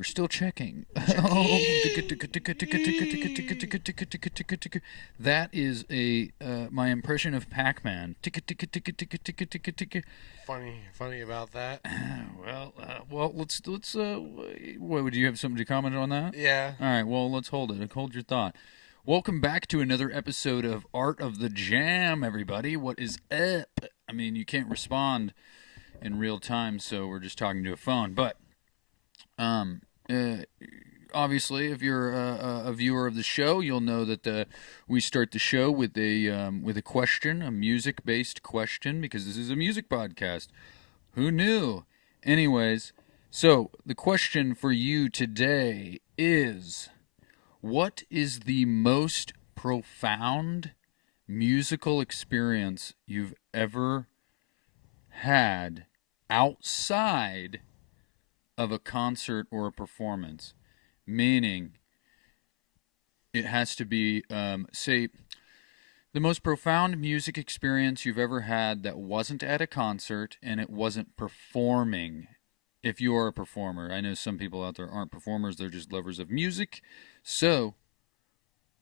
we're still checking. That is my impression of Pac-Man. Funny about that. Well, let's. What would you have something to comment on that? Yeah. All right. Well, let's hold it. Hold your thought. Welcome back to another episode of Art of the Jam, everybody. What is up? I mean, you can't respond in real time, so we're just talking to a phone. But, obviously, if you're a viewer of the show, you'll know that we start the show with a question, a music-based question, because this is a music podcast. Who knew? Anyways, so the question for you today is, what is the most profound musical experience you've ever had outside of a concert or a performance? Meaning, it has to be, say, the most profound music experience you've ever had that wasn't at a concert and it wasn't performing. If you are a performer, I know some people out there aren't performers, they're just lovers of music. So,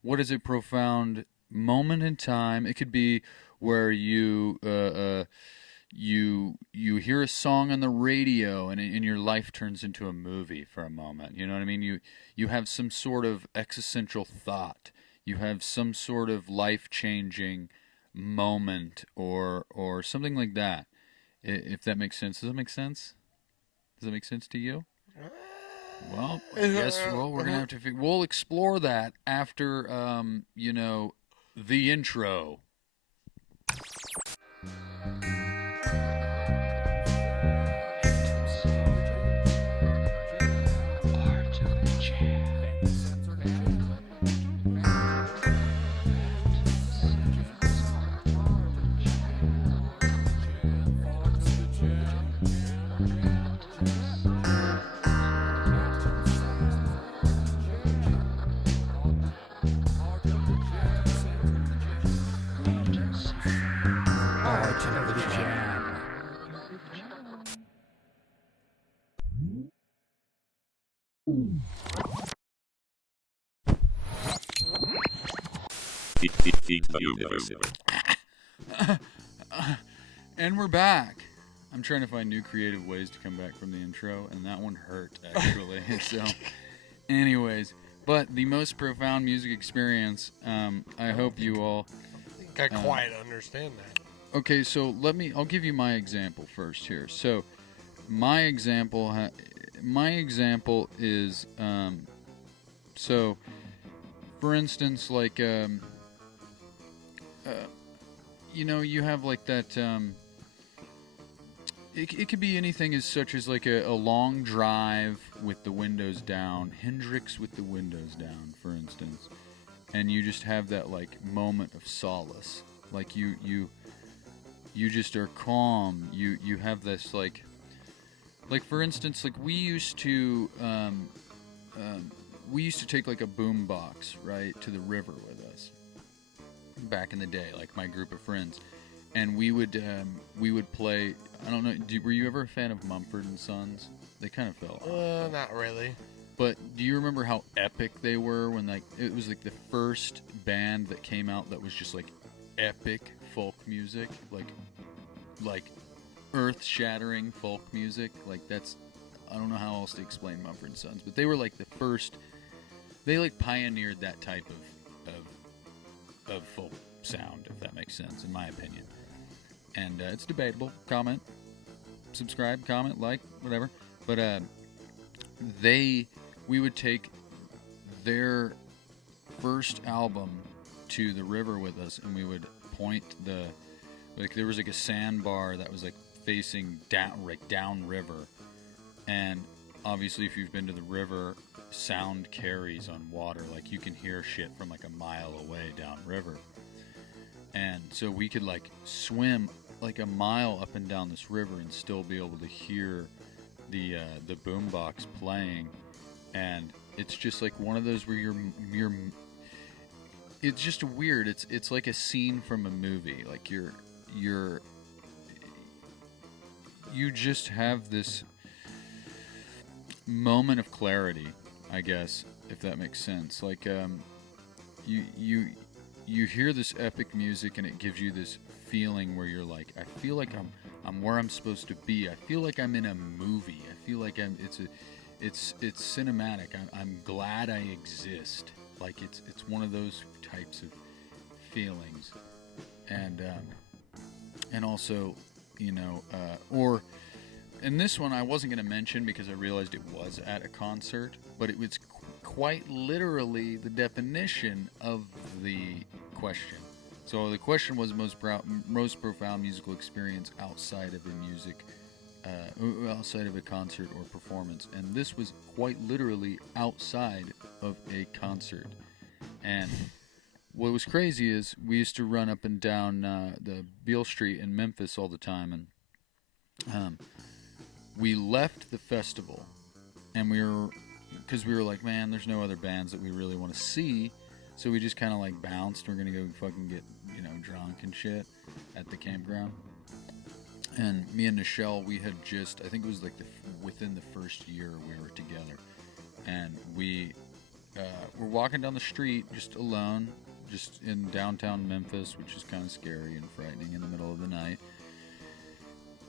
what is a profound moment in time? It could be where you hear a song on the radio and your life turns into a movie for a moment. You know what I mean? You have some sort of existential thought. You have some sort of life-changing moment or something like that. If that makes sense. Does that make sense? Does that make sense to you? Well, I guess we're gonna have to. We'll explore that after the intro. And we're back. I'm trying to find new creative ways to come back from the intro, and that one hurt, actually. So, anyways, but the most profound music experience, I hope you all... I quite understand that. Okay, so I'll give you my example first here. So, my example is, so, for instance, like, you have like that, it could be anything as such as like a long drive with the windows down, Hendrix with the windows down, for instance, and you just have that like moment of solace, like you just are calm, you have this like for instance, like we used to take like a boom box, right, to the river with us back in the day, like my group of friends, and we would play. I don't know. Were you ever a fan of Mumford and Sons? They kind of fell off. Not really. But do you remember how epic they were when like it was like the first band that came out that was just like epic folk music, like earth-shattering folk music? Like that's, I don't know how else to explain Mumford and Sons, but they were like the first. They like pioneered that type of folk sound, if that makes sense, in my opinion. And it's debatable. Comment, subscribe, comment, like, whatever. But we would take their first album to the river with us, and we would point there was like a sandbar that was like facing down river, and obviously if you've been to the river, sound carries on water. Like you can hear shit from like a mile away downriver. And so we could like swim like a mile up and down this river and still be able to hear the boombox playing. And it's just like one of those where you're it's just weird. It's like a scene from a movie. Like you just have this moment of clarity, I guess, if that makes sense. Like, you hear this epic music and it gives you this feeling where you're like, I feel like I'm where I'm supposed to be. I feel like I'm in a movie. I feel like it's cinematic. I'm glad I exist. Like it's one of those types of feelings, and also, and this one I wasn't going to mention because I realized it was at a concert, but it was quite literally the definition of the question. So the question was most profound musical experience outside of outside of a concert or performance, and this was quite literally outside of a concert. And what was crazy is we used to run up and down the Beale Street in Memphis all the time, and we left the festival, and because we were like, man, there's no other bands that we really want to see, so we just kind of like bounced. We're gonna go fucking get drunk and shit at the campground. And me and Nichelle, we had just, I think it was like within the first year we were together, and we were walking down the street just alone, just in downtown Memphis, which is kind of scary and frightening in the middle of the night.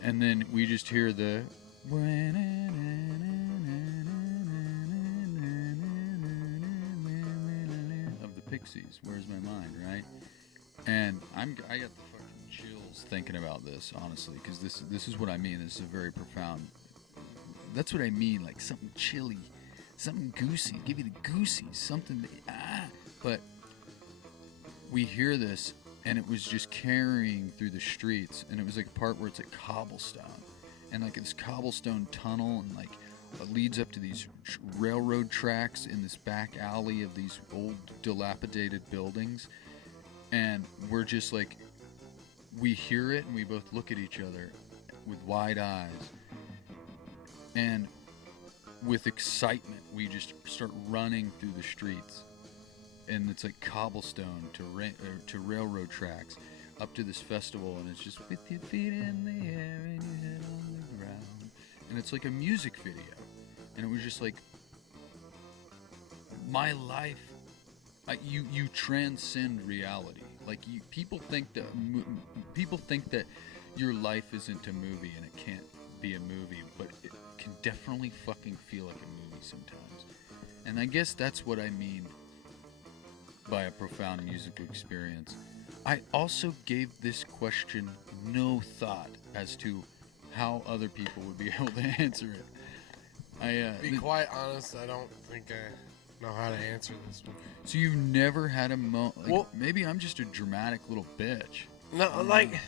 And then we just hear the of the Pixies, Where's My Mind, right? And I got the fucking chills thinking about this, honestly, because this is what I mean. This is a very profound. That's what I mean, like something chilly, something goosey. Give you the goosies, something. But we hear this, and it was just carrying through the streets, and it was like a part where it's like cobblestone, and like this cobblestone tunnel, and like it leads up to these railroad tracks in this back alley of these old dilapidated buildings. And we're just like, we hear it and we both look at each other with wide eyes. And with excitement, we just start running through the streets. And it's like cobblestone to railroad tracks up to this festival. And it's just with your feet in the air and your head on the ground. And it's like a music video. And it was just like, my life. You transcend reality. Like people think that your life isn't a movie and it can't be a movie, but it can definitely fucking feel like a movie sometimes. And I guess that's what I mean by a profound musical experience. I also gave this question no thought as to how other people would be able to answer it. Be quite honest, I don't think I know how to answer this one. So you've never had a moment? Well, maybe I'm just a dramatic little bitch. No, like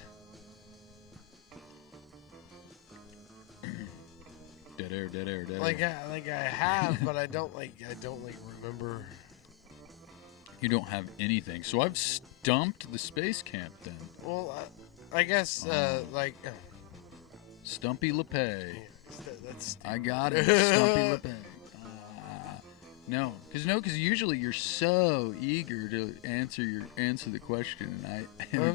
dead air. Like I have, but I don't remember. You don't have anything. So I've stumped the space camp then. Well, I guess Stumpy LePay. That's I got it, Stumpy LePay. No, because usually you're so eager to answer the question, and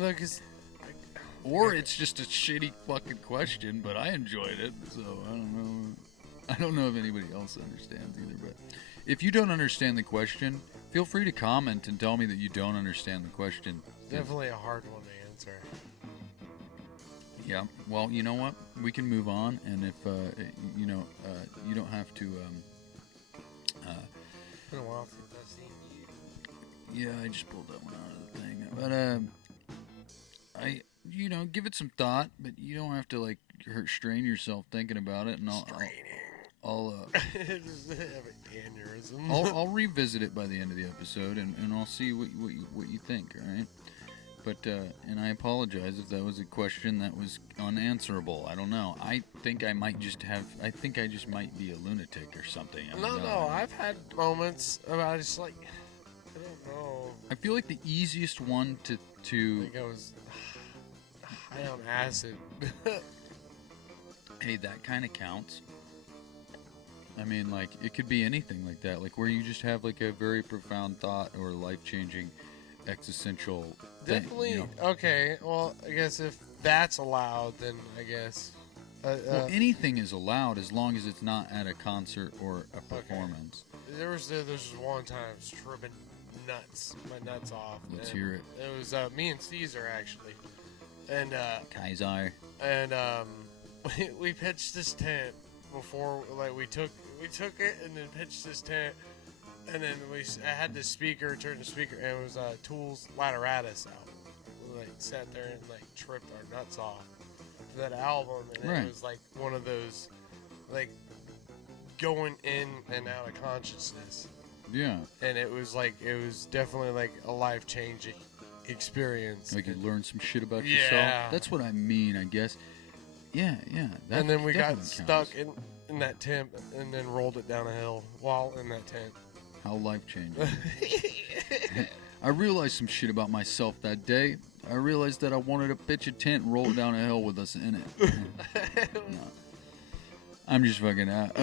or it's just a shitty fucking question, but I enjoyed it, so I don't know. I don't know if anybody else understands either, but if you don't understand the question, feel free to comment and tell me that you don't understand the question. Definitely a hard one to answer. Yeah, well, you know what? We can move on, and if you don't have to. It's been a while since I've seen you. Yeah, I just pulled that one out of the thing. But give it some thought, but you don't have to like strain yourself thinking about it. And I'll just have an aneurysm. I'll revisit it by the end of the episode, and I'll see what you think. All right. But and I apologize if that was a question that was unanswerable. I don't know. I think I just might be a lunatic or something. No. I've had moments about just like I don't know. I feel like the easiest one to. I think I was high on acid. Hey, that kind of counts. I mean, like it could be anything like that, like where you just have like a very profound thought or life-changing, existential. Definitely. Thing, Okay. Well, I guess if that's allowed, then I guess Well, anything is allowed as long as it's not at a concert or a performance. Okay. There was one time I was tripping my nuts off. Let's hear it. It was me and Caesar actually, and Kaiser. And we pitched this tent before, like we took it and then pitched this tent, and then I had this speaker, turned the speaker, and it was Tool's YAAASSSSSS out. We like sat there and like tripped our nuts off to that album, and Right. it was like one of those like going in and out of consciousness. Yeah. And it was definitely like a life-changing experience. Like you learn some shit about Yeah. yourself. That's what I mean, I guess. Yeah. That And then we got definitely stuck counts. in that tent and then rolled it down a hill while in that tent. How life-changing. I realized some shit about myself that day. I realized that I wanted to pitch a tent and roll it down a hill with us in it. No. I'm just fucking out.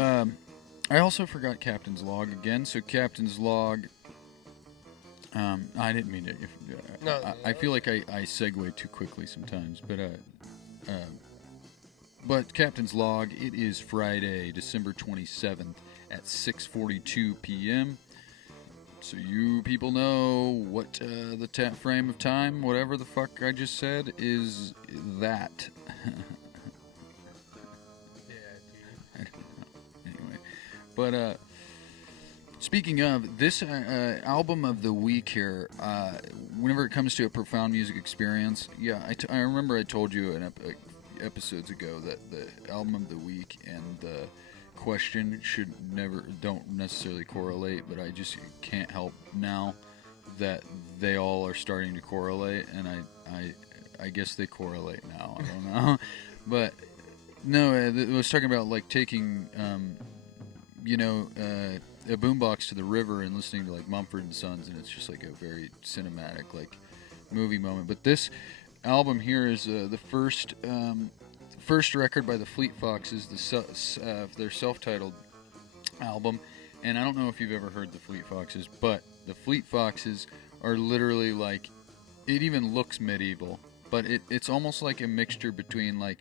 I also forgot Captain's Log again. So Captain's Log... I didn't mean to... No, I feel like I segue too quickly sometimes. But Captain's Log, it is Friday, December 27th at 6:42 p.m. So you people know what the frame of time, whatever the fuck I just said, is that. Yeah, dude. I don't know. Anyway. But speaking of, this album of the week here, whenever it comes to a profound music experience, yeah, I remember I told you episodes ago that the album of the week and the question don't necessarily correlate, but I just can't help now that they all are starting to correlate, and I guess they correlate now. I don't know. But no, I was talking about like taking a boombox to the river and listening to like Mumford and Sons, and it's just like a very cinematic like movie moment. But this album here is the first record by the Fleet Foxes, their self-titled album. And I don't know if you've ever heard the Fleet Foxes, but the Fleet Foxes are literally like, it even looks medieval, but it's almost like a mixture between like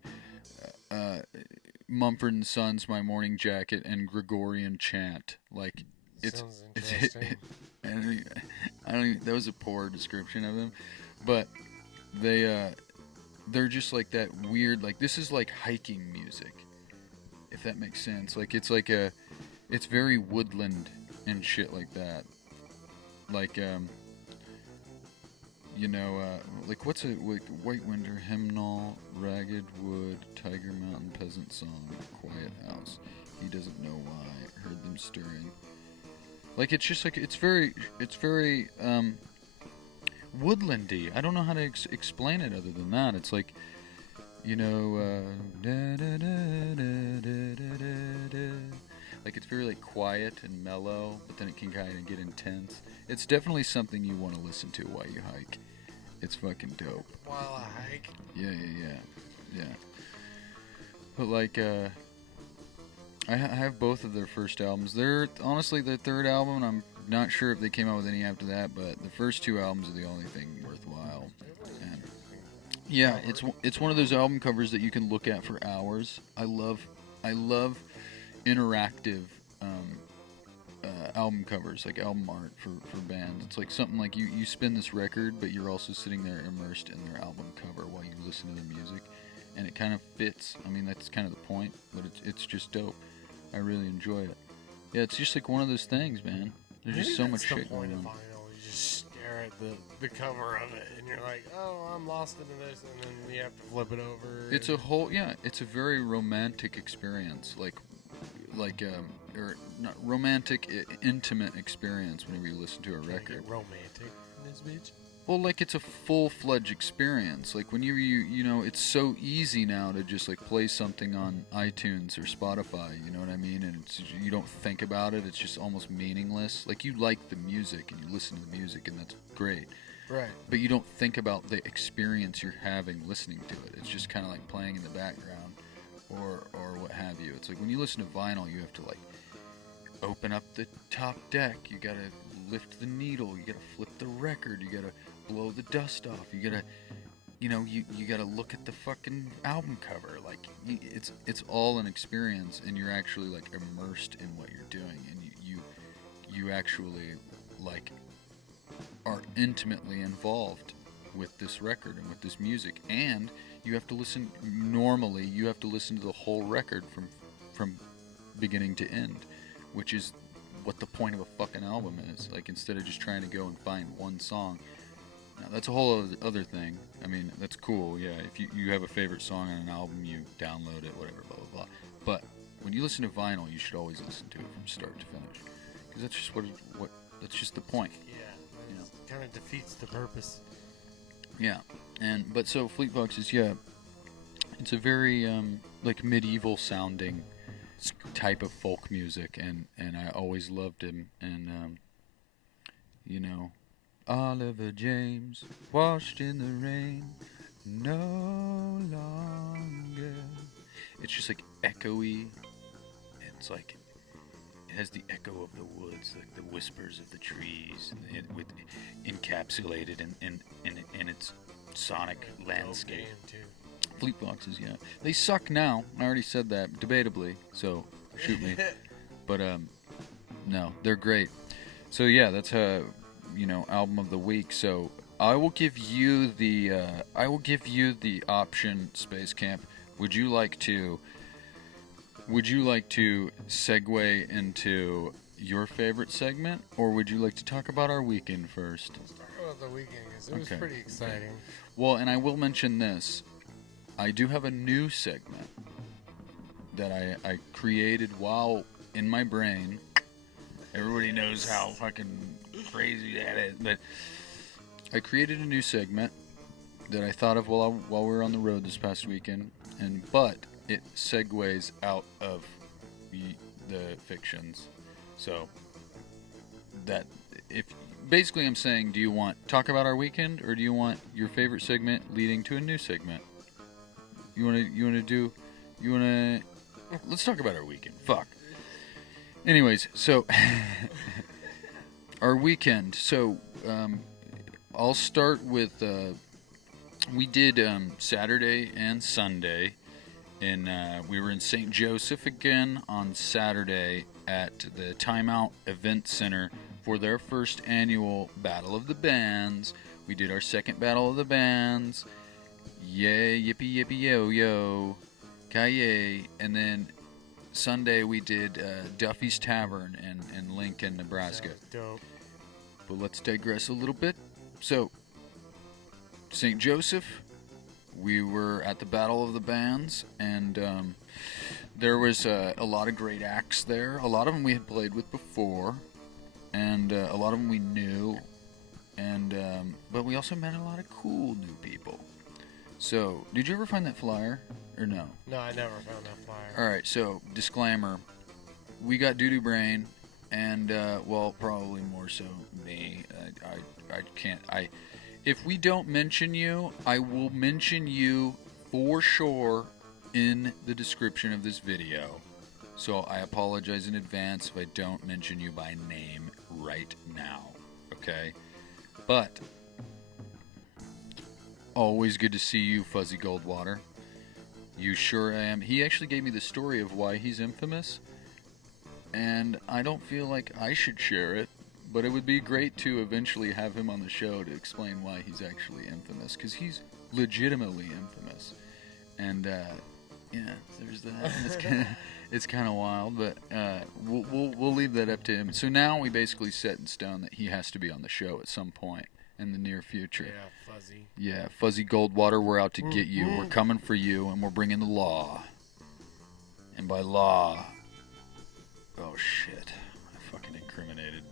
Mumford and Sons, My Morning Jacket, and Gregorian chant. Like Sounds interesting. I don't even, that was a poor description of them, but they're just like that weird, like this is like hiking music, if that makes sense. Like it's very woodland and shit like that. Like like what's a like White Winter Hymnal, Ragged Wood, Tiger Mountain Peasant Song, Quiet House. He doesn't know why. Heard them stirring. Like it's just like it's very woodlandy. I don't know how to explain it other than that. It's like, like it's very like quiet and mellow, but then it can kind of get intense. It's definitely something you want to listen to while you hike. It's fucking dope. While I hike. Yeah. But like, I have both of their first albums. They're honestly their third album, and I'm not sure if they came out with any after that, but the first two albums are the only thing worthwhile. And yeah, it's one of those album covers that you can look at for hours. I love interactive album covers, like album art for bands. It's like something like you spin this record, but you're also sitting there immersed in their album cover while you listen to the music, and it kind of fits. I mean, that's kind of the point, but it's just dope. I really enjoy it. Yeah, it's just like one of those things, man. There's just so much shit going on. Vinyl. You just stare at the cover of it, and you're like, oh, I'm lost into this, and then you have to flip it over. It's a very romantic experience, like or not romantic, intimate experience whenever you listen to a record. Romantic in this bitch. Well, like it's a full-fledged experience. Like when you know, it's so easy now to just like play something on iTunes or Spotify, you know what I mean? And you don't think about it. It's just almost meaningless. Like you like the music and you listen to the music, and that's great. Right. But you don't think about the experience you're having listening to it. It's just kind of like playing in the background or what have you. It's like when you listen to vinyl, you have to like open up the top deck. You gotta lift the needle. You gotta flip the record. You gotta blow the dust off. You gotta, you know, you got to look at the fucking album cover. Like, it's all an experience, and you're actually like immersed in what you're doing, and you actually like are intimately involved with this record and with this music, and you have to listen. Normally, you have to listen to the whole record from beginning to end, which is what the point of a fucking album is. Like, instead of just trying to go and find one song. Now, that's a whole other thing. I mean, that's cool, yeah. If you have a favorite song on an album, you download it, whatever, blah, blah, blah. But when you listen to vinyl, you should always listen to it from start to finish. Because that's just what that's just the point. Yeah, it kind of defeats the purpose. Yeah, but so Fleet Foxes, yeah, it's a very like medieval sounding type of folk music, and I always loved him, and you know, Oliver James washed in the rain, no longer. It's just like echoey. It's like it has the echo of the woods, like the whispers of the trees, with encapsulated in its sonic landscape. Fleet Foxes, yeah, they suck now. I already said that, debatably. So shoot me, but no, they're great. So yeah, that's album of the week. So I will give you the option, Space Camp. Would you like to segue into your favorite segment, or would you like to talk about our weekend first? Let's talk about the weekend, because it was pretty exciting. Well, and I will mention this. I do have a new segment that I created while in my brain. Everybody knows how fucking crazy that is, but I created a new segment that I thought of while we were on the road this past weekend, but it segues out of the fictions. So that if basically I'm saying, do you want talk about our weekend, or do you want your favorite segment leading to a new segment? Let's talk about our weekend. Fuck. Anyways, so our weekend. So I'll start with we did Saturday and Sunday, and we were in St. Joseph again on Saturday at the Timeout Event Center for their first annual Battle of the Bands. We did our second Battle of the Bands. Yay, yippee, yippee, yo, yo, kaye. And then Sunday we did Duffy's Tavern in Lincoln, Nebraska. Dope. But let's digress a little bit. So, St. Joseph, we were at the Battle of the Bands, and there was a lot of great acts there. A lot of them we had played with before, and a lot of them we knew, and but we also met a lot of cool new people. So, did you ever find that flyer, or no? No, I never found that flyer. Alright, so, disclaimer. We got doo-doo brain, and, well, probably more so me. I can't, if we don't mention you, I will mention you for sure in the description of this video. So, I apologize in advance if I don't mention you by name right now, okay? But always good to see you, Fuzzy Goldwater. You sure am. He actually gave me the story of why he's infamous, and I don't feel like I should share it, but it would be great to eventually have him on the show to explain why he's actually infamous, because he's legitimately infamous. And yeah, there's that. It's kind of wild, but we'll leave that up to him. So now we basically set in stone that he has to be on the show at some point in the near future. Yeah, Fuzzy. Yeah, Fuzzy Goldwater, we're out to get you. We're coming for you, and we're bringing the law. And by law... Oh, shit. I fucking incriminated.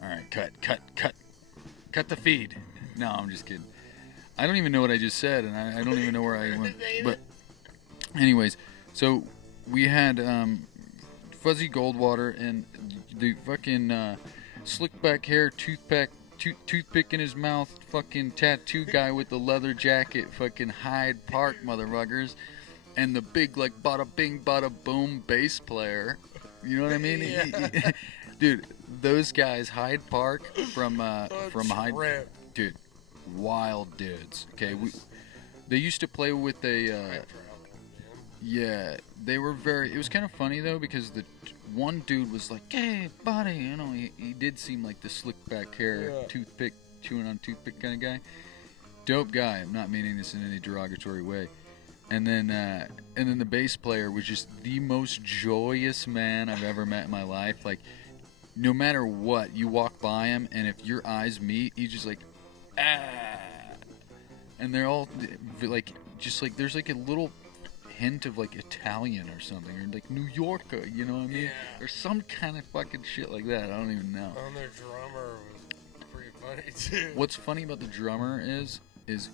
Alright, cut the feed. No, I'm just kidding. I don't even know what I just said, and I don't even know where I went. But anyways, so we had Fuzzy Goldwater and the fucking slick back hair, toothpick in his mouth, fucking tattoo guy with the leather jacket, fucking Hyde Park motherfuckers, and the big like bada bing bada boom bass player. You know what I mean? Yeah. Dude, those guys, Hyde Park from Hyde. Rip. Dude, wild dudes. Okay, they used to play with a. Yeah, they were very. It was kind of funny though because the one dude was like, "Hey, buddy," you know, he did seem like the slick back hair, toothpick, chewing on toothpick kind of guy. Dope guy. I'm not meaning this in any derogatory way. And then the bass player was just the most joyous man I've ever met in my life. Like, no matter what, you walk by him, and if your eyes meet, he's just like, ah. And they're all like, just like, there's like a little hint of like Italian or something, or like New Yorker, you know what I mean? Yeah. Or some kind of fucking shit like that. I don't even know. And their drummer was pretty funny too. What's funny about the drummer is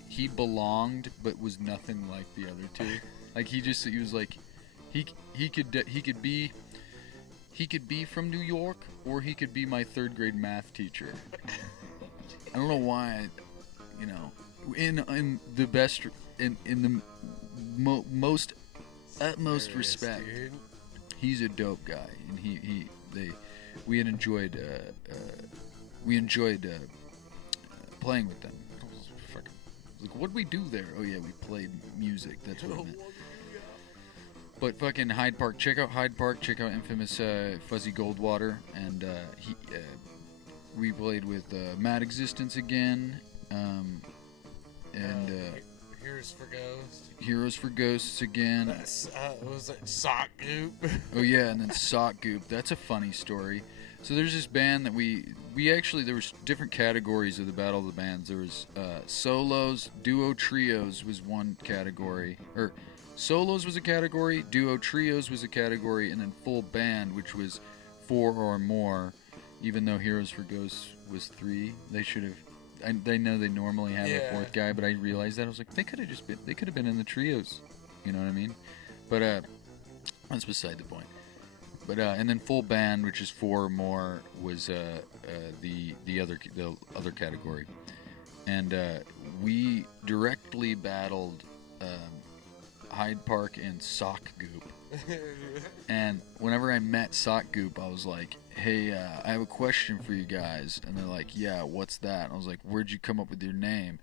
he belonged, but was nothing like the other two. Like he was like, he could be from New York, or he could be my 3rd grade math teacher. I don't know why, you know, in the best, in the most utmost Serious, respect, dude. He's a dope guy, and we enjoyed playing with them. Like, what'd we do there? Oh yeah, we played music. That's what I meant. But fucking Hyde Park, check out Hyde Park. Check out infamous Fuzzy Goldwater, and we played with Mad Existence again, and Heroes for Ghosts. Heroes for Ghosts again. Was it Sock Goop? Oh yeah, and then Sock Goop. That's a funny story. So there's this band that we actually, there was different categories of the Battle of the Bands. There was solos, duo, trios was one category, or solos was a category, duo, trios was a category, and then full band, which was 4 or more. Even though Heroes for Ghosts was 3, they should have. They know they normally have a 4th guy, but I realized that I was like, they could have been in the trios, you know what I mean? But that's beside the point. But and then full band, which is 4 or more, was the other category, and we directly battled Hyde Park and Sock Goop. And whenever I met Sock Goop, I was like, "Hey, I have a question for you guys." And they're like, "Yeah, what's that?" And I was like, "Where'd you come up with your name?"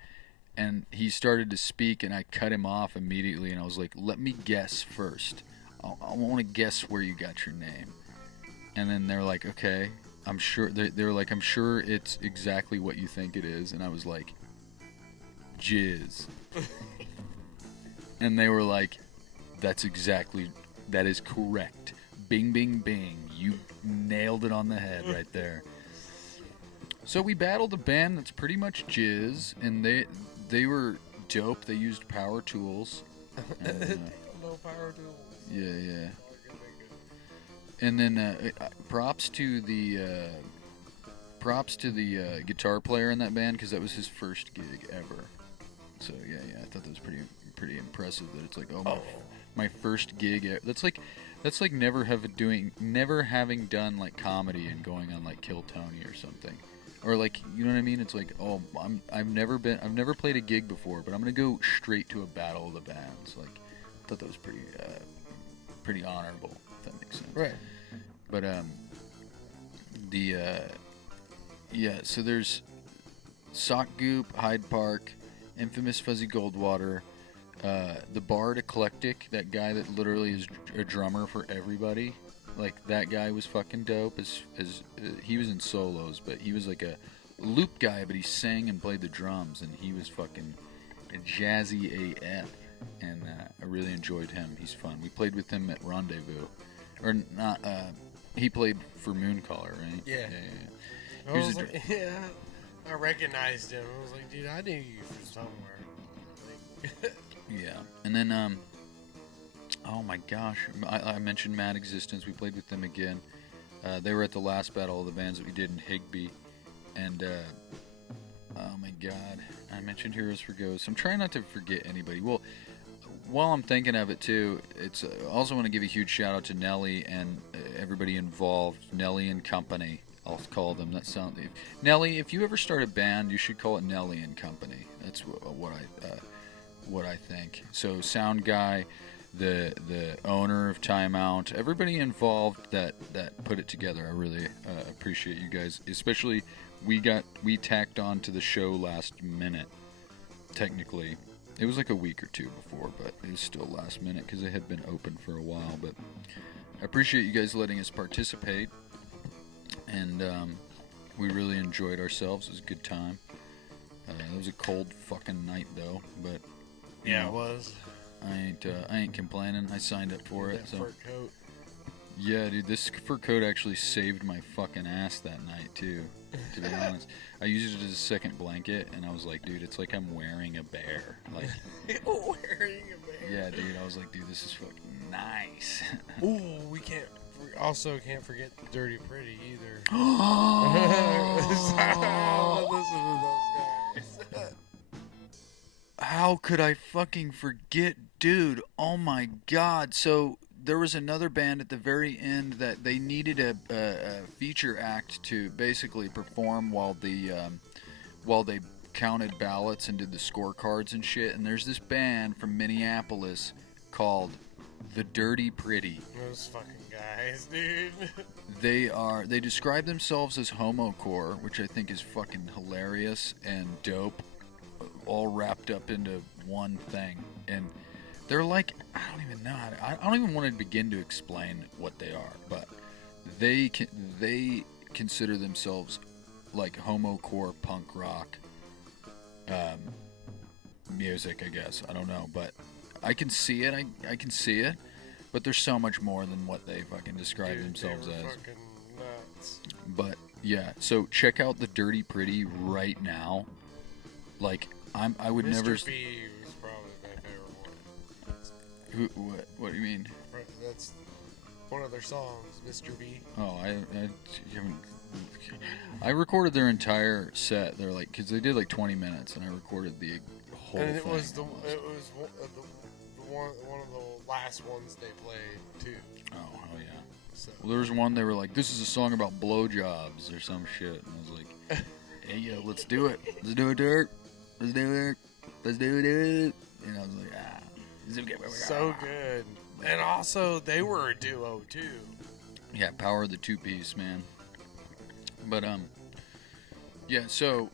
And he started to speak, and I cut him off immediately, and I was like, "Let me guess first. I want to guess where you got your name." And then they're like, "Okay, I'm sure." They're like, "I'm sure it's exactly what you think it is." And I was like, "Jizz." And they were like, that is correct. Bing, bing, bing. You nailed it on the head right there. So we battled a band that's pretty much jizz, and they were dope. They used power tools. And, No power tools. Yeah. And then props to the guitar player in that band, because that was his first gig ever. So yeah, I thought that was pretty impressive. That it's like, my first gig. That's like never having done like comedy and going on like Kill Tony or something, or like, you know what I mean? It's like, I've never played a gig before, but I'm gonna go straight to a battle of the bands. Like, I thought that was pretty honorable, if that makes sense. Right. But so there's Sock Goop, Hyde Park, infamous Fuzzy Goldwater. The Bard Eclectic, that guy that literally is a drummer for everybody, like that guy was fucking dope. As he was in solos, but he was like a loop guy, but he sang and played the drums, and he was fucking jazzy AF. And I really enjoyed him. He's fun. We played with him at Rendezvous, or not. He played for Mooncaller, right? Yeah. He was I recognized him. I was like, dude, I knew you from somewhere. Like, yeah, and then oh my gosh, I mentioned Mad Existence. We played with them again. They were at the last battle of the bands that we did in Higbee, and oh my god, I mentioned Heroes for Ghosts. I'm trying not to forget anybody. Well, while I'm thinking of it too, it's I also want to give a huge shout out to Nellie and everybody involved. Nellie and Company, I'll call them. That sound Nellie. If you ever start a band, you should call it Nellie and Company. That's what I think. So sound guy, the owner of Timeout, everybody involved that put it together. I really appreciate you guys. Especially we tacked on to the show last minute, technically, it was like a week or two before, but it was still last minute because it had been open for a while. But I appreciate you guys letting us participate, and we really enjoyed ourselves. It was a good time. It was a cold fucking night though, but yeah, it was. I ain't complaining. I signed up for it. That So fur coat. yeah, dude, this fur coat actually saved my fucking ass that night too. To be honest, I used it as a second blanket, and I was like, dude, it's like I'm wearing a bear. Like, Wearing a bear. yeah, dude, I was like, dude, this is fucking nice. Ooh, we also can't forget the Dirty Pretty either. Listen to those guys. How could I fucking forget, dude? Oh my god. So there was another band at the very end that they needed a feature act to basically perform while they counted ballots and did the scorecards and shit. And there's this band from Minneapolis called The Dirty Pretty. Those fucking guys, dude. They describe themselves as homocore, which I think is fucking hilarious and dope, all wrapped up into one thing. And they're like, I don't even know I don't even want to begin to explain what they are, but they consider themselves like homocore punk rock music, I guess. I don't know, but I can see it. I can see it, but there's so much more than what they fucking describe themselves they were as. fucking nuts. But yeah, so check out The Dirty Pretty right now. Like I would Mr. never. B was probably my favorite one. What do you mean? That's one of their songs, Mr. B. Oh, I recorded their entire set. They're like, because they did like 20 minutes, and I recorded the whole And thing. it was the one of the last ones they played too. Oh, hell yeah. So Well, there was one they were like, this is a song about blowjobs or some shit, and I was like, hey yo, let's do it. Let's do it, Dirk. Let's do it. Let's do it. And I was like, so good. And also they were a duo too. Yeah, power of the two-piece, man. But yeah. So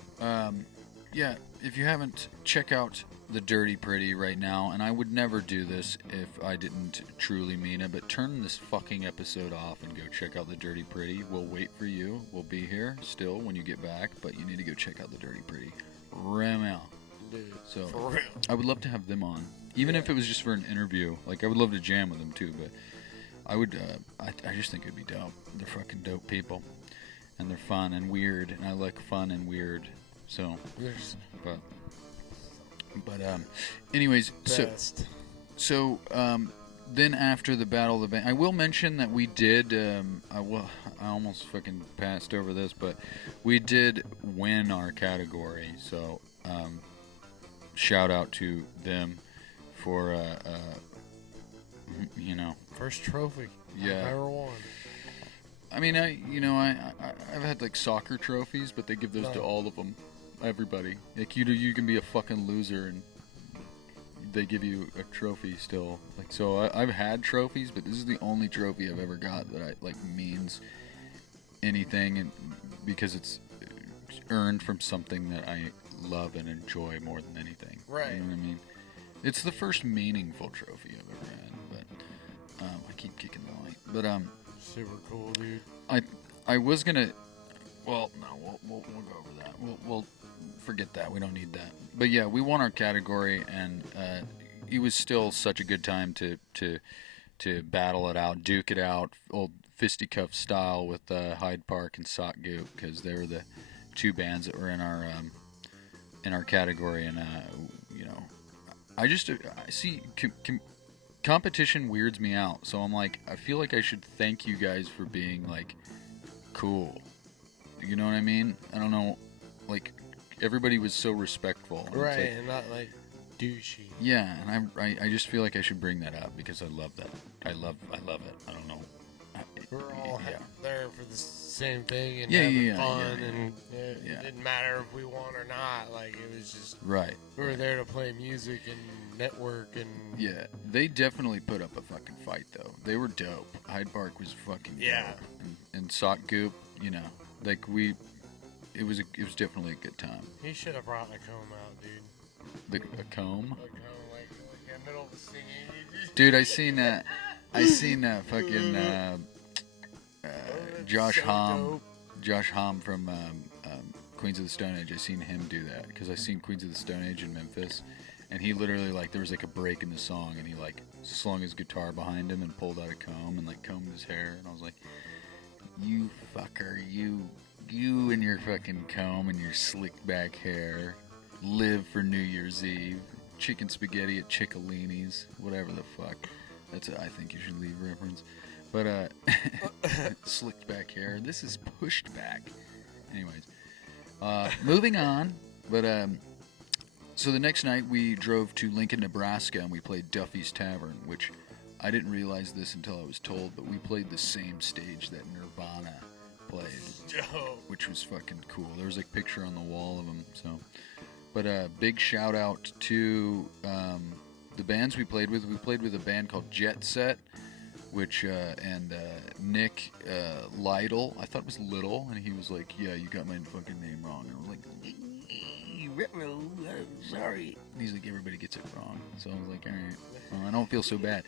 yeah, if you haven't, check out The Dirty Pretty right now. And I would never do this if I didn't truly mean it. But turn this fucking episode off and go check out The Dirty Pretty. We'll wait for you. We'll be here still when you get back. But you need to go check out The Dirty Pretty right now. Dude, So for real. I would love to have them on, even if it was just for an interview. Like, I would love to jam with them too. But I would. I just think it'd be dope. They're fucking dope people, and they're fun and weird, and I like fun and weird. So, but anyways, Best. so then after the Battle of the Band, I will mention that we did. I almost fucking passed over this, but we did win our category. So shout out to them for First trophy. Yeah. I've ever won. I mean, I've had like soccer trophies, but they give those to all of them, everybody. Like you can be a fucking loser and they give you a trophy still. Like, so I've had trophies, but this is the only trophy I've ever got that means anything, and because it's earned from something that I love and enjoy more than anything. Right. You know what I mean? It's the first meaningful trophy I've ever had, but I keep kicking the light. But Super cool, dude. I was gonna. Well, no, we'll go over that. We'll forget that. We don't need that. But yeah, we won our category, and it was still such a good time to battle it out, duke it out, old fisticuff style with Hyde Park and Goop, because they were the two bands that were in our category, and I see competition weirds me out, so I'm like, I feel like I should thank you guys for being like cool. You know what I mean? I don't know, like everybody was so respectful, and Right, it's like, and not like douchey. yeah, and I just feel like I should bring that up because I love that. I love it. I don't know. We're all Yeah. there for the same thing and Yeah, having yeah, fun, yeah, and yeah. it didn't matter if we won or not. Like, it was just Right. we were there to play music and network and Yeah, they definitely put up a fucking fight though. They were dope. Hyde Park was fucking Yeah. dope. And Goop, like it was definitely a good time. He should have brought a comb out, dude. A comb? Like, in the middle of the singing. Dude, I seen fucking Josh so Homme. dope. Josh Homme from Queens of the Stone Age. I seen him do that because I seen Queens of the Stone Age in Memphis, and he literally like there was like a break in the song, and he like slung his guitar behind him and pulled out a comb and like combed his hair, and I was like, you fucker, you and your fucking comb and your slick back hair, live for New Year's Eve, chicken spaghetti at Ciccolini's, whatever the fuck. That's a I think you should leave reference. But slicked back hair. This is pushed back. Anyways, moving on. But so the next night we drove to Lincoln, Nebraska, and we played Duffy's Tavern, which I didn't realize this until I was told, but we played the same stage that Nirvana played, which was fucking cool. There was like a picture on the wall of them. So, but big shout out to the bands we played with. We played with a band called Jet Set, which and Nick Lytle. I thought it was Little, and he was like, "Yeah, you got my fucking name wrong." And I was like, "Sorry." And he's like, "Everybody gets it wrong." So I was like, "All right, well, I don't feel so bad."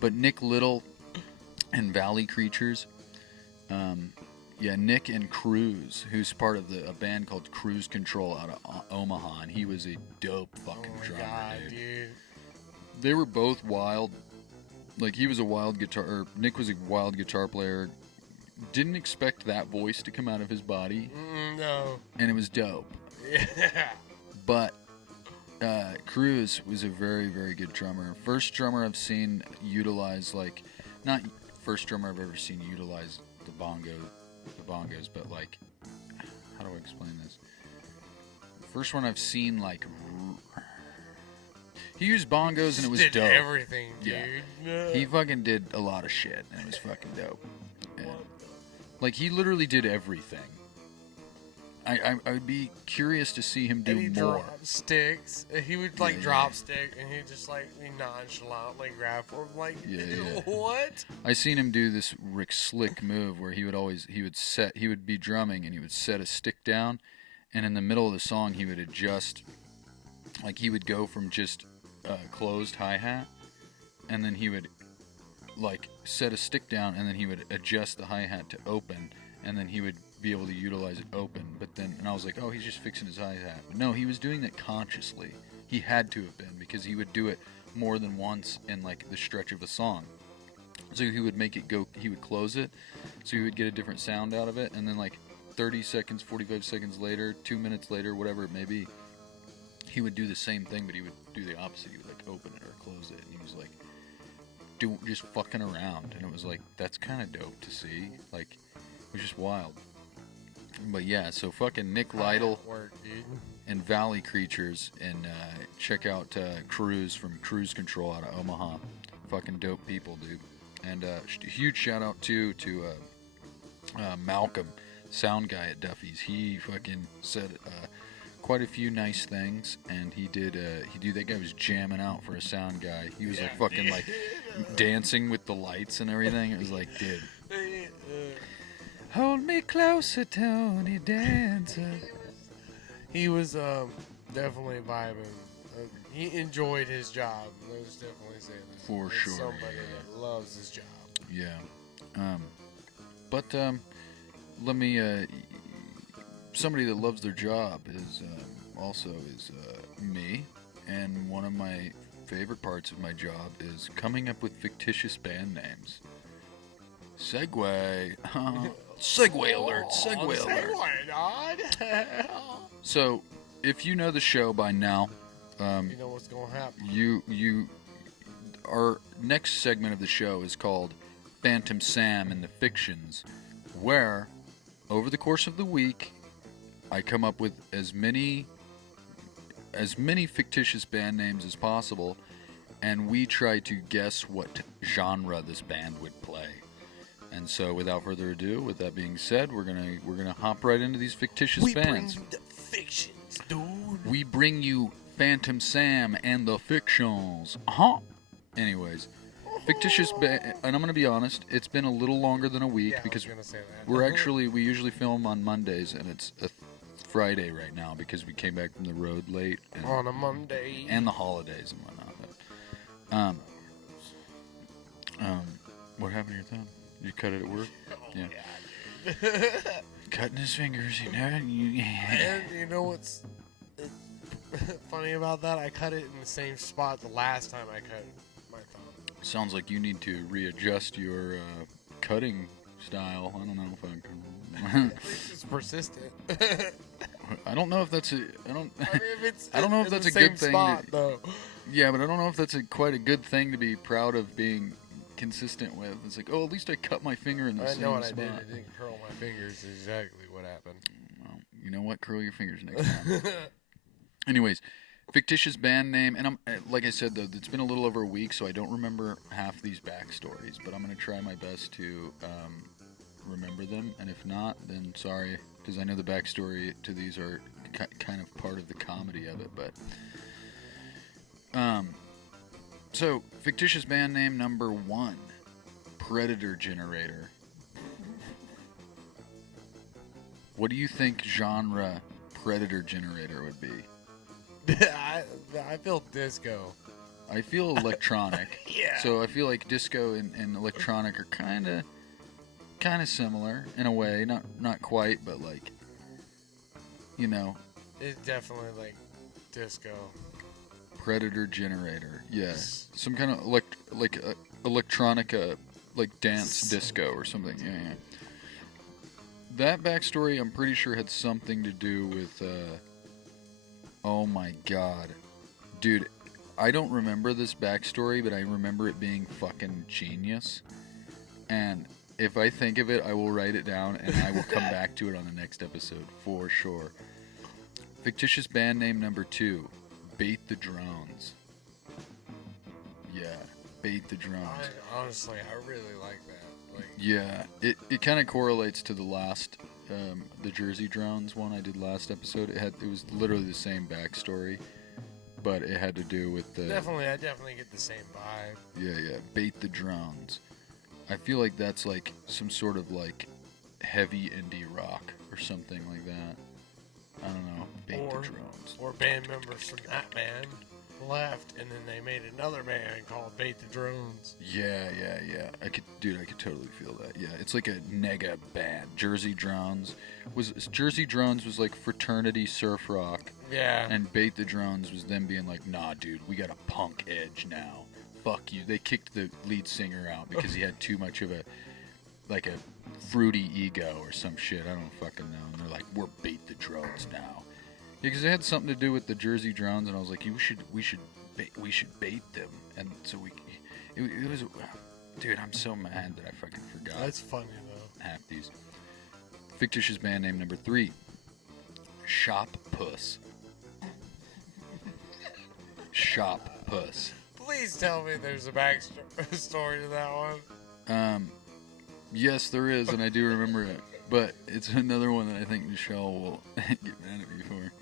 But Nick Little and Valley Creatures, Nick and Cruze, who's part of a band called Cruze Control out of Omaha, and he was a dope fucking drummer, dude. They were both wild. Like, he was a wild guitar, or Nick was a wild guitar player. Didn't expect that voice to come out of his body. No. And it was dope. Yeah. But Cruze was a very, very good drummer. First drummer I've seen utilize, like, not first drummer I've ever seen utilize the bongos, but, like, how do I explain this? First one I've seen, like, he used bongos and it was did dope. Everything, dude. Yeah. He fucking did a lot of shit and it was fucking dope. And, like, he literally did everything. I'd be curious to see him do and he more. Drop sticks. He would like drop stick, and he'd just like nonchalantly grab for him. Like, what? I seen him do this Rick Slick move where he would be drumming and he would set a stick down, and in the middle of the song he would adjust. Like, he would go from just closed hi-hat, and then he would like set a stick down, and then he would adjust the hi-hat to open, and then he would be able to utilize it open. But then, and I was like, oh, he's just fixing his hi-hat. But no, he was doing that consciously. He had to have been, because he would do it more than once in like the stretch of a song. So he would make it go, he would close it, so he would get a different sound out of it, and then like 30 seconds, 45 seconds later, 2 minutes later, whatever it may be, he would do the same thing, but he would do the opposite. He would like open it or close it, and he was like just fucking around, and it was like, that's kind of dope to see. Like, it was just wild. But yeah, so fucking Nick Lytle and Valley Creatures, and check out Cruze from Cruze Control out of Omaha. Fucking dope people, dude. And huge shout out too to Malcolm, sound guy at Duffy's. He fucking said quite a few nice things, and that guy was jamming out for a sound guy. He was like fucking like dancing with the lights and everything. It was like, dude. Hold me closer, Tony Dancer. He was definitely vibing. He enjoyed his job. Let's definitely say that. For sure. Somebody that loves his job. Yeah. But let me. Somebody that loves their job is me, and one of my favorite parts of my job is coming up with fictitious band names. Segue. Segue alert. Segue alert. So, if you know the show by now, you know what's going to happen. Our next segment of the show is called Phantom Sam and the Fictions, where, over the course of the week, I come up with as many fictitious band names as possible, and we try to guess what genre this band would play. And so, without further ado, with that being said, we're gonna hop right into these fictitious bands. We bring you the fictions, dude. We bring you Phantom Sam and the Fictions. Anyways, fictitious band, and I'm gonna be honest, it's been a little longer than a week because we usually film on Mondays, and it's a Friday right now because we came back from the road late. And, On a Monday. And the holidays and whatnot. But, what happened to your thumb? Did you cut it at work? Oh, yeah. Dude. Cutting his fingers, you know. And you know what's funny about that? I cut it in the same spot the last time I cut my thumb. Sounds like you need to readjust your cutting style. I don't know if I can. At least it's persistent. I don't know if that's a. I don't. I mean, if it's I don't know if in that's the a good same thing. Spot, though. Yeah, but I don't know if that's quite a good thing to be proud of being consistent with. It's like, oh, at least I cut my finger in the same spot. I know what I did. I didn't curl my fingers. Is exactly what happened. Well, you know what? Curl your fingers next time. Anyways, fictitious band name, and I'm like I said though, it's been a little over a week, so I don't remember half these backstories. But I'm gonna try my best to remember them, and if not, then sorry, because I know the backstory to these are kind of part of the comedy of it. But so fictitious band name number 1, Predator Generator. What do you think genre Predator Generator would be? I feel disco. I feel electronic. Yeah. So I feel like disco and electronic are kind of similar in a way, not quite, but like, you know. It's definitely like disco. Predator Generator. Yeah. Some kind of electronica, like dance disco or something. Yeah. That backstory, I'm pretty sure, had something to do with, oh my god. Dude, I don't remember this backstory, but I remember it being fucking genius. And if I think of it, I will write it down, and I will come back to it on the next episode, for sure. Fictitious band name number 2, Bait the Drones. Yeah, Bait the Drones. Honestly, I really like that. Like, yeah, it kind of correlates to the last, the Jersey Drones one I did last episode. It was literally the same backstory, but it had to do with the... I definitely get the same vibe. Yeah, Bait the Drones. I feel like that's like some sort of like heavy indie rock or something like that. I don't know. Bait the Drones. Or band members from that band left, and then they made another band called Bait the Drones. Yeah. I could totally feel that. Yeah, it's like a nega band. Jersey Drones was like fraternity surf rock. Yeah. And Bait the Drones was them being like, nah, dude, we got a punk edge now. Fuck you. They kicked the lead singer out because he had too much of a fruity ego or some shit. I don't fucking know. And they're like, we're Bait the Drones now. Yeah, because it had something to do with the Jersey Drones, and I was like, we should bait them. And so it was, dude, I'm so mad that I fucking forgot. That's funny though. Half these. Fictitious band name number 3, Shop Puss. Shop Puss. Please tell me there's a backstory to that one. Yes, there is, and I do remember it. But it's another one that I think Michelle will get mad at me for.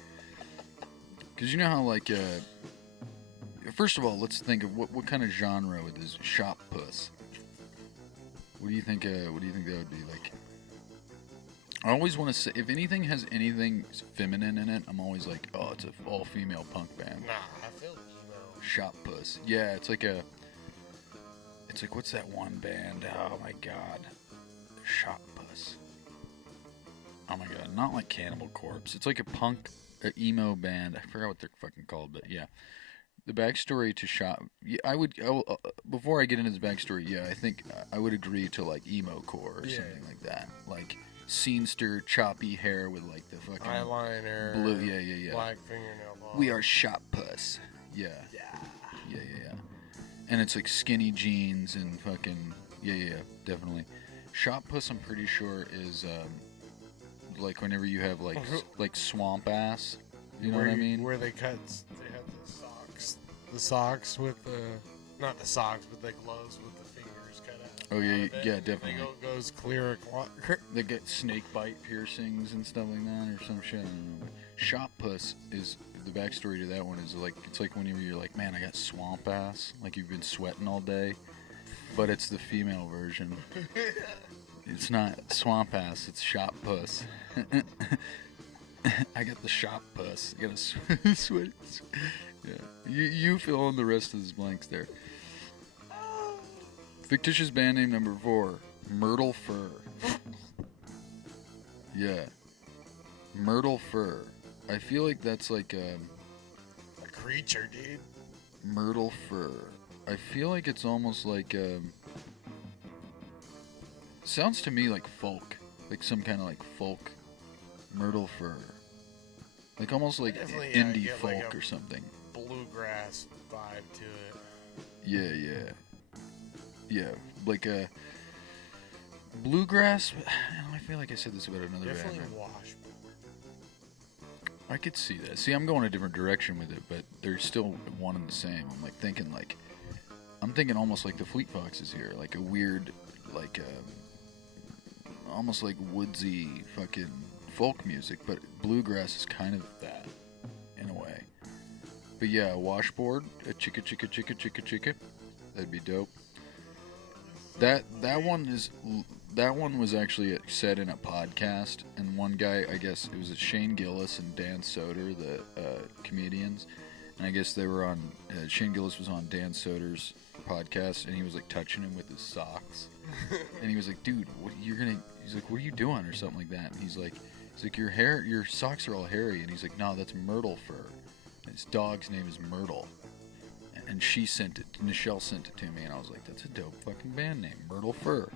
Because you know how, like, first of all, let's think of what kind of genre would this Shop Puss. What do you think that would be like? I always want to say, if anything has anything feminine in it, I'm always like, oh, it's an all-female punk band. Nah, I feel emo. Shop Puss. Yeah, it's like what's that one band? Oh my god. Shop Puss. Oh my god, not like Cannibal Corpse. It's like a punk, emo band. I forgot what they're fucking called, but yeah. The backstory to Shop... Yeah, I will, before I get into the backstory, yeah, I think I would agree to like emo core or something like that. Like scenester, choppy hair with like the fucking... eyeliner. Blue, yeah. Black fingernail polish. We are Shop Puss. Yeah. Yeah. And it's like skinny jeans and fucking... Yeah, definitely. Shop Puss, I'm pretty sure, is like whenever you have like swamp ass. You know what I mean? Where they have the socks with the... Not the socks, but the gloves with the fingers cut out. Oh, yeah, definitely. They goes clear. They get snake bite piercings and stuff like that or some shit. I don't know. Shop Puss is... The backstory to that one is like, it's like whenever you're like, man, I got swamp ass. Like you've been sweating all day. But it's the female version. It's not swamp ass, it's Shop Puss. I got the shop puss. I got a sweat. Yeah. You fill in the rest of those blanks there. Fictitious band name number 4. Myrtle Fur. Yeah. Myrtle Fur. I feel like that's like a creature, dude. Myrtle Fur. I feel like it's almost like sounds to me like folk. Like some kind of like folk. Myrtle Fur. Like almost like indie folk like or something. Bluegrass vibe to it. Yeah. Yeah, like a bluegrass. I feel like I said this about another band. Definitely Washboard. I could see that. See, I'm going a different direction with it, but they're still one and the same. I'm thinking almost like the Fleet Foxes here, like a weird, like almost like woodsy fucking folk music, but bluegrass is kind of that in a way. But yeah, a washboard, a chicka chicka chicka chicka chicka, that'd be dope. That one was actually said in a podcast, and one guy, I guess it was Shane Gillis and Dan Soder, the comedians, and I guess they were on. Shane Gillis was on Dan Soder's podcast, and he was like touching him with his socks, and he was like, "Dude, He's like, "What are you doing?" or something like that, and he's like, "Your socks are all hairy," and he's like, "No, that's Myrtle Fur. His dog's name is Myrtle." And Nichelle sent it to me, and I was like, that's a dope fucking band name, Myrtle Fur.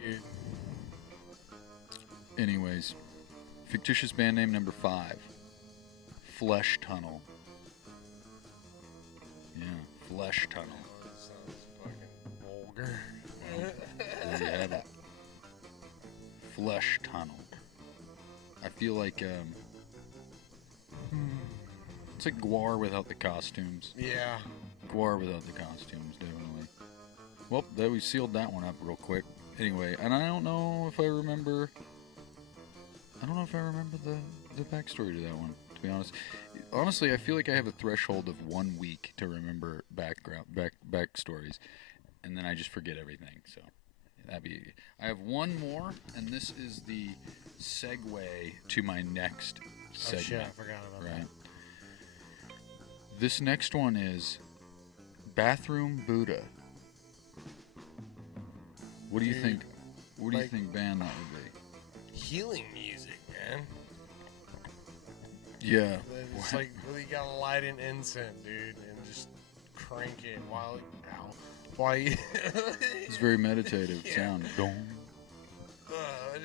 Dude. Anyways, fictitious band name number 5, Flesh Tunnel. Yeah, Flesh Tunnel. That sounds fucking vulgar. There you have it. Flesh Tunnel. I feel like, it's like Gwar without the costumes. Yeah. Gwar without the costumes, definitely. Well, we sealed that one up real quick. Anyway, and I don't know if I remember the backstory to that one, to be honest. Honestly, I feel like I have a threshold of 1 week to remember backstories, and then I just forget everything. So I have one more, and this is the segue to my next segment. Oh shit, I forgot about that. This next one is Bathroom Buddha. What do you think? What do you think band that would be? Healing music, man. Yeah. It's like you gotta light an incense, dude, and just crank it while you. It's very meditative sound. It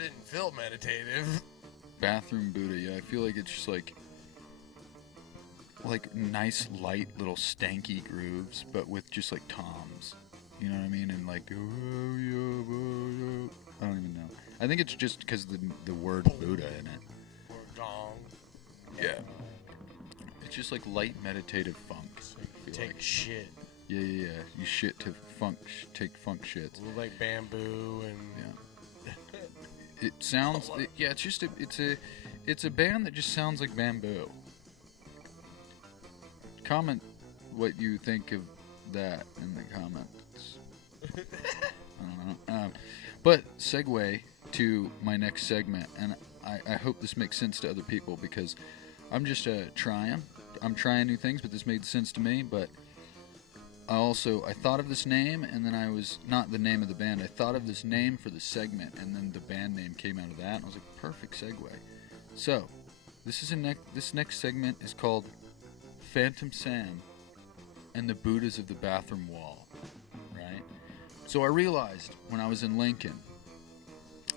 didn't feel meditative. Bathroom Buddha. Yeah, I feel like it's just like nice light little stanky grooves, but with just like toms. You know what I mean? And like, I don't even know. I think it's just because the word Buddha in it. Or gong. Yeah. It's just like light meditative funk. So you take shit. Yeah. You shit to funk, take funk shits. Like bamboo and. Yeah. It sounds. It's a band that just sounds like bamboo. Comment what you think of that in the comments. I don't know. But segue to my next segment, and I hope this makes sense to other people because I'm just trying. I'm trying new things, but this made sense to me. But I thought of this name, and then I was not the name of the band. I thought of this name for the segment, and then the band name came out of that, and I was like, perfect segue. So this next segment is called Phantom Sam and the Buddhas of the Bathroom Wall, right? So I realized when I was in Lincoln,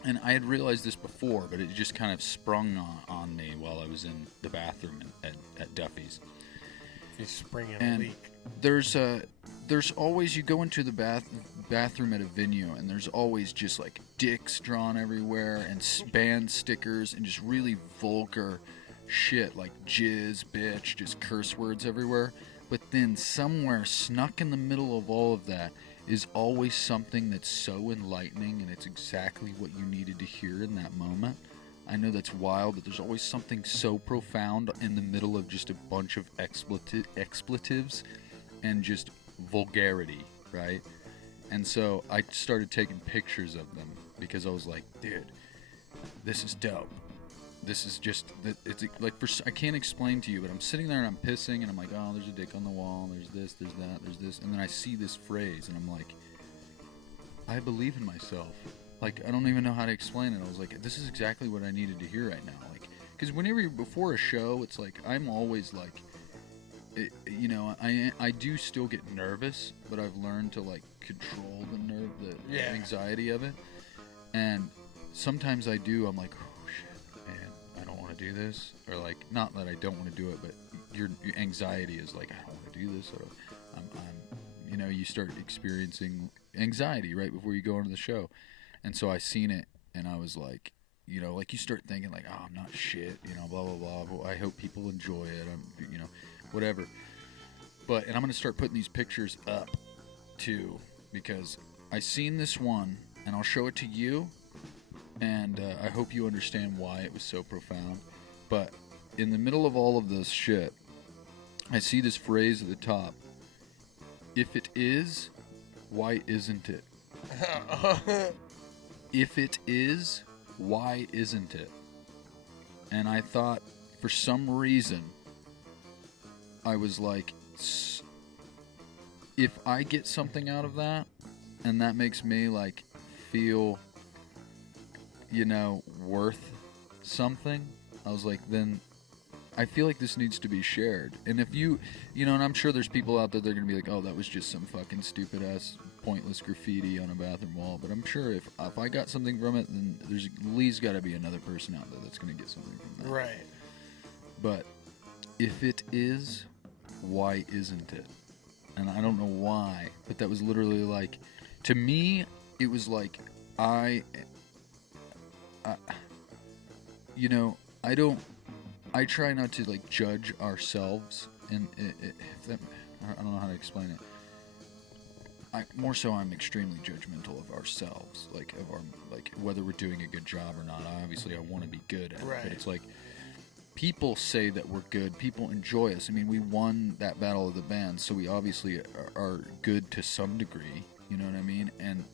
and I had realized this before, but it just kind of sprung on me while I was in the bathroom at Duffy's. He's springing a and leak. There's always, you go into the bathroom at a venue, and there's always just like dicks drawn everywhere, and band stickers, and just really vulgar shit like jizz, bitch, just curse words everywhere. But then somewhere snuck in the middle of all of that is always something that's so enlightening, and it's exactly what you needed to hear in that moment. I know that's wild, but there's always something so profound in the middle of just a bunch of expletives and just vulgarity, right? And so I started taking pictures of them because I was like, dude, this is dope. this is just that it's like I can't explain to you, but I'm sitting there and I'm pissing and I'm like, oh, there's a dick on the wall, there's this, there's that, there's this, and then I see this phrase and I'm like, I believe in myself. Like, I don't even know how to explain it. I was like, this is exactly what I needed to hear right now. Like, because whenever you're before a show, it's like I'm always like, I do still get nervous, but I've learned to like control the anxiety of it. And sometimes I do. I'm like, oh shit, man, I don't want to do this, or like, not that I don't want to do it, but your anxiety is like, I don't want to do this, or you start experiencing anxiety right before you go into the show. And so I seen it, and I was like, like you start thinking like, oh, I'm not shit, blah blah blah. I hope people enjoy it. Whatever. And I'm gonna start putting these pictures up too, because I seen this one, and I'll show it to you, and I hope you understand why it was so profound. But in the middle of all of this shit, I see this phrase at the top: if it is, why isn't it? If it is, why isn't it? And I thought, for some reason, I was like, if I get something out of that, and that makes me like feel, worth something, I was like, then I feel like this needs to be shared. And if you, and I'm sure there's people out there that are going to be like, oh, that was just some fucking stupid ass pointless graffiti on a bathroom wall. But I'm sure if I got something from it, then there's at least got to be another person out there that's going to get something from that. Right. But if it is, why isn't it? And I don't know why, but that was literally like, to me, it was like, I try not to like judge ourselves, and I don't know how to explain it. I'm extremely judgmental of ourselves, like of our, like whether we're doing a good job or not. Obviously, I want to be good at it, but it's like people say that we're good. People enjoy us. I mean, we won that battle of the bands, so we obviously are good to some degree. You know what I mean? And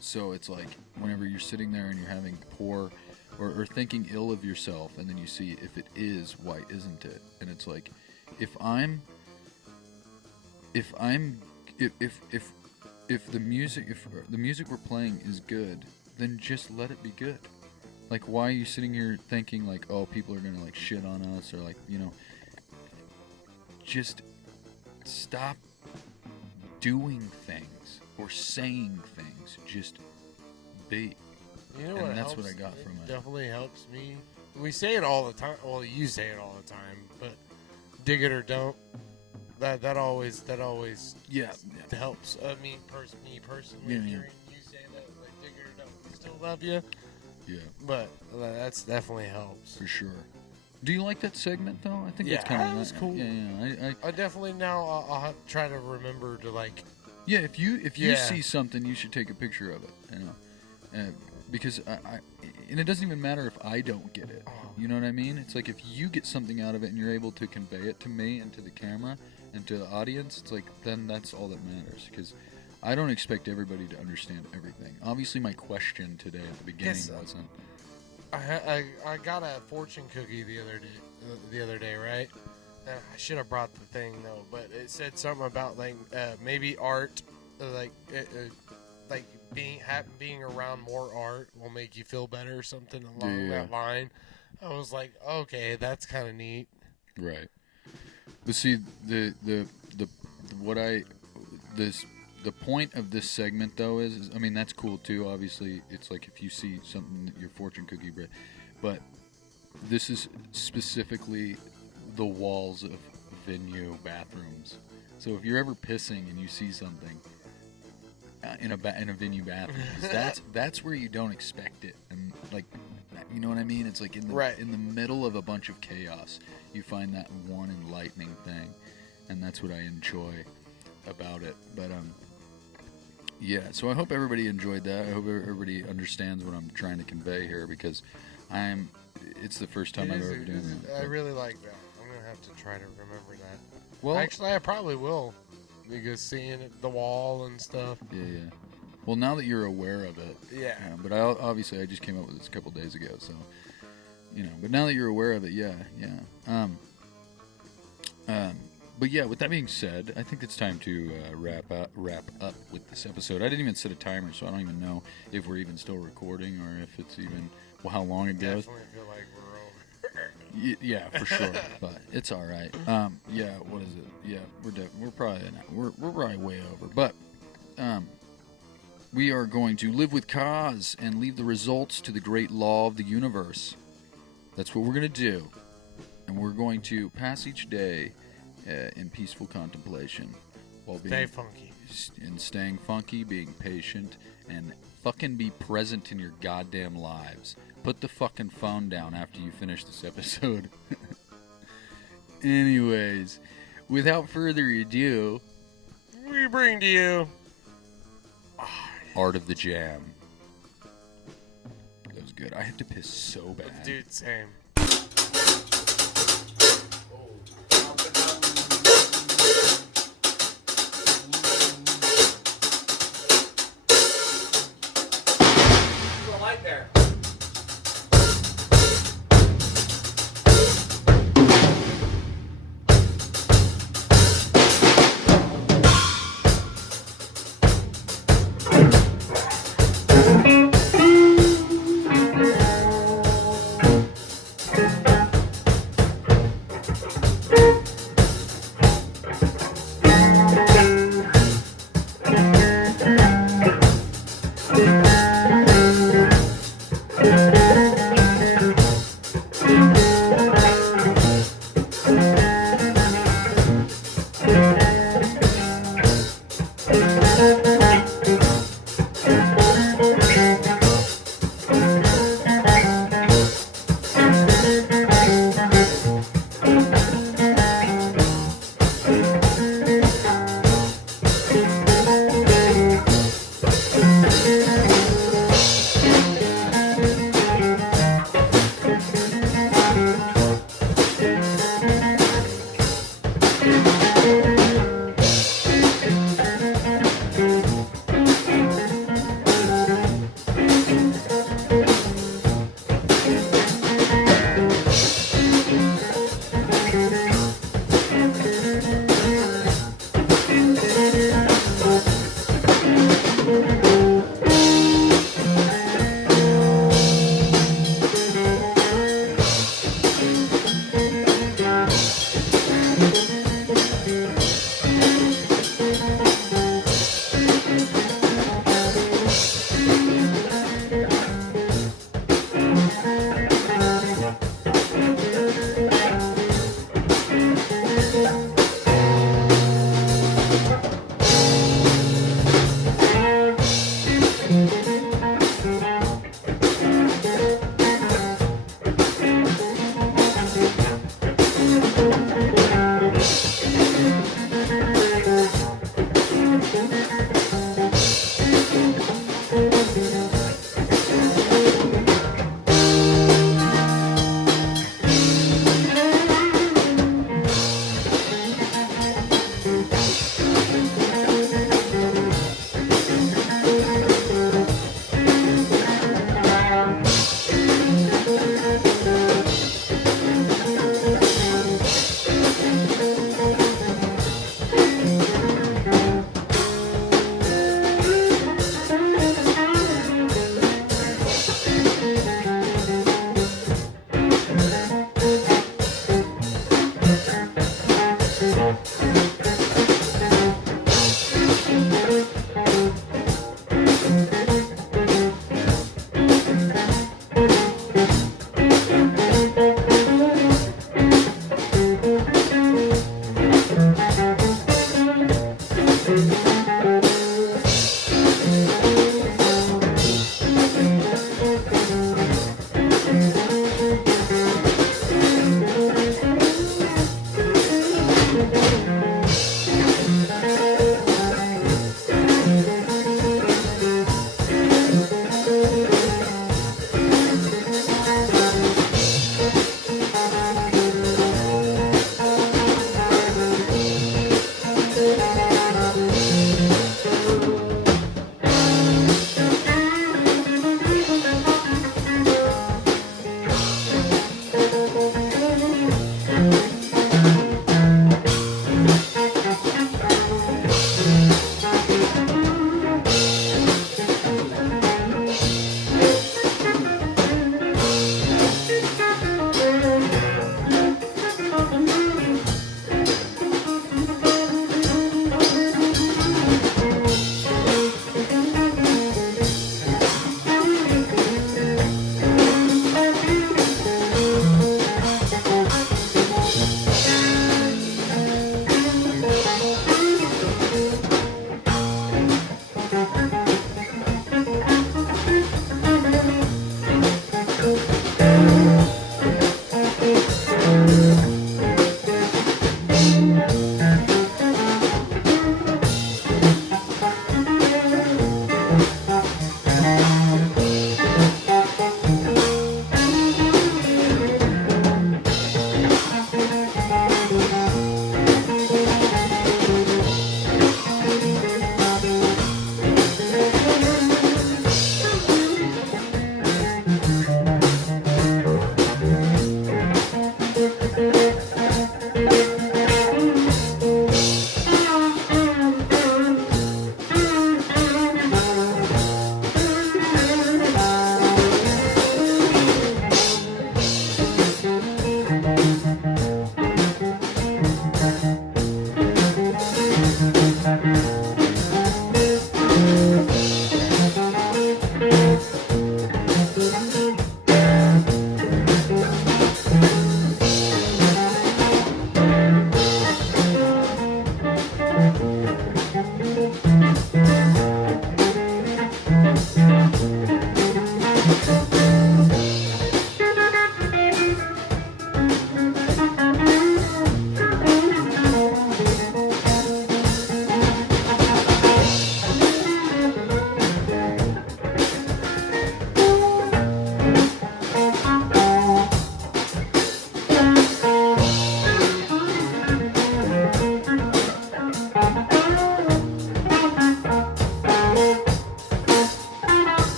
so it's like whenever you're sitting there and you're having poor or thinking ill of yourself, and then you see if it is, why isn't it? And it's like, if the music we're playing is good, then just let it be good. Like, why are you sitting here thinking like, oh, people are gonna like shit on us, or like, just stop doing things or saying things. Just be. What that's helps, what I got from it. Definitely helps me. We say it all the time. Well, you say it all the time, but dig it or don't. That always helps. Me personally, hearing you say that, like, dig it or don't, we still love you. Yeah, but that's definitely helps for sure. Do you like that segment though? I think it's kind of was cool. Yeah. I definitely now I'll have to try to remember to like. Yeah, if you see something, you should take a picture of it. Because and it doesn't even matter if I don't get it. You know what I mean? It's like if you get something out of it and you're able to convey it to me and to the camera and to the audience, it's like, then that's all that matters. Because I don't expect everybody to understand everything. Obviously, my question today at the beginning wasn't. I got a fortune cookie the other day, right? I should have brought the thing though, but it said something about like maybe art, like being around more art will make you feel better or something along that line. I was like, okay, that's kind of neat. Right. But see, the point of this segment though is I mean, that's cool too. Obviously, it's like if you see something, your fortune cookie bread, but this is specifically the walls of venue bathrooms. So if you're ever pissing and you see something in a venue bathroom, that's where you don't expect it, and like, you know what I mean? It's like in the middle of a bunch of chaos, you find that one enlightening thing, and that's what I enjoy about it. But yeah. So I hope everybody enjoyed that. I hope everybody understands what I'm trying to convey here, because it's the first time I've ever done that. I really like that. I'm gonna have to try to remember that. Well, actually, I probably will, because seeing the wall and stuff. Yeah. Well, now that you're aware of it. Yeah. But I just came up with this a couple days ago, so But now that you're aware of it, yeah. But yeah, with that being said, I think it's time to wrap up with this episode. I didn't even set a timer, so I don't even know if we're even still recording or if it's even how long it goes. Definitely feel like we're over. Yeah, for sure, but it's all right. Yeah, what is it? Yeah, we're probably way over, but we are going to live with cause and leave the results to the great law of the universe. That's what we're going to do, and we're going to pass each day in peaceful contemplation while being Stay funky and staying funky, being patient, and fucking be present in your goddamn lives. Put the fucking phone down after you finish this episode. Anyways, without further ado, we bring to you Art of the Jam. That was good. I have to piss so bad. Dude, same. Light there.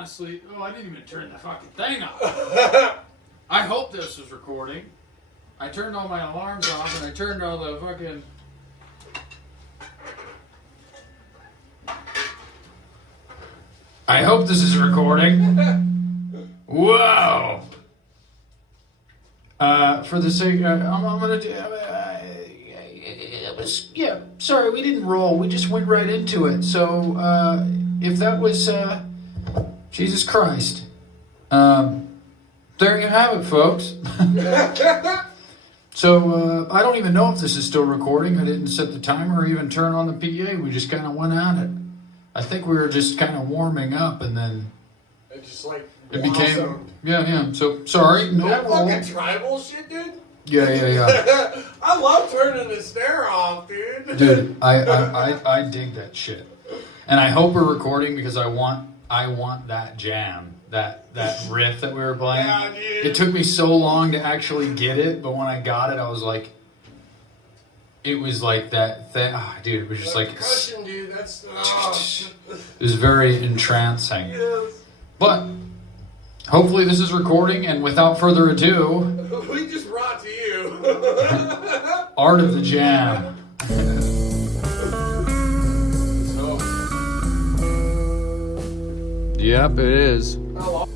honestly, I didn't even turn the fucking thing off. I hope this was recording. I turned all my alarms off and I turned all the fucking... I hope this is recording. Whoa! For the sake, I'm gonna do... sorry, we didn't roll. We just went right into it. So, if that was, Jesus Christ. There you have it, folks. So, I don't even know if this is still recording. I didn't set the timer or even turn on the PA. We just kind of went at it. I think we were just kind of warming up, and then... It just, like, it became... Yeah. So, sorry. No that roll. fucking tribal shit, dude? Yeah. I love turning the snare off, dude. Dude, I dig that shit. And I hope we're recording because I want that jam, that riff that we were playing. Yeah, dude. It took me so long to actually get it, but when I got it, I was like, it was like that thing. Oh, dude, it was just that like, percussion, dude. That's it was very entrancing. Yes. But hopefully this is recording, and without further ado, we just brought to you Art of the Jam. Yep, it is. How long?